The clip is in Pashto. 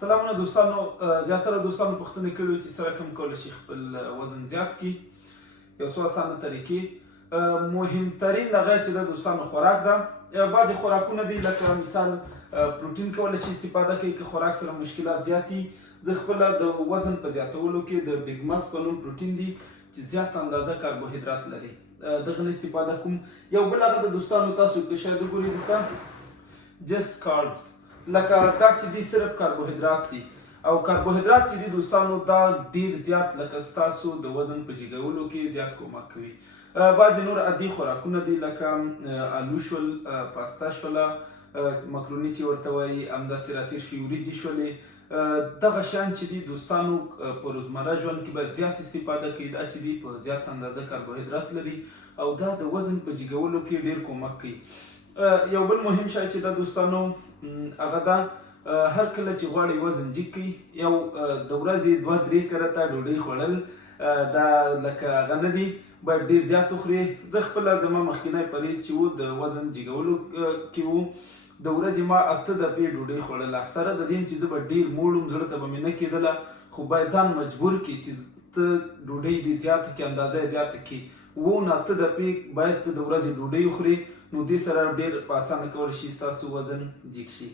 سلامونه دوستانو. زیاتره دوستانو پوښتنې کړې چې سره کوم کولی شي خپل وزن زیات کړي. یو څو اسانه طریقې. مهمترین هغه چې د دوستانو خوراک ده. بعضې خوراکونه دي لکه مثال پروټین کولی شي استفاده کوي که خوراک سره مشکلات زیات دي. زه خپله د وزن په زیاتولو کې د بیګ ماس په نوم پروټین دي چې زیات اندازه کاربوهیدرات لري، دغه نه استفاده کوم. یو بل هغه د دوستانو تاسو که شاید وګورئ دلته جست کاربس، لکه دا چې دي صرف کاربوهیدرات دي او کاربوهیدرات چې دي دوستانو دا ډیر زیات لکه ستاسو د وزن په جګولو کې زیات کومک کوي. بعضې نور عادي خوراکونه دي لکه آلو شول، پاستا شوله، مکروني چې ورته وایي، همداسې راتېر شوي وریجې شولې. دغه شیان چې دي دوستانو په روزمره ژوند کې باید زیات استفاده کوي. دا چې دي په زیات اندازه کاربوهیدرات لري او دا د وزن په جګولو کې ډیر کومک کوي. یو بل مهم شی چې دا دوستانو هغه دا هر کله چې غواړئ وزن جګ کړئ، یو د ورځې 2-3 کرته ډوډۍ خوړل دا لکه هغه نه دي، باید ډیر زیات وخورئ. زه خپله زما مخکینی پرهیز چې و د وزن جګولو کې و، د ورځې ما 8 دفعې ډوډۍ خوړله. سره د دې چې زه به ډیر موړ وم، زړه ته به مې نه کېدله، خو باید ځان مجبور کړي چې ته ډوډۍ دې زیاته کړي، اندازه یې زیاته کړي. 8 دفعې باید ته د ورځې ډوډۍ وخورې، نو دې سره ډیر په اسانه کولی شي ستاسو وزن جګ شي.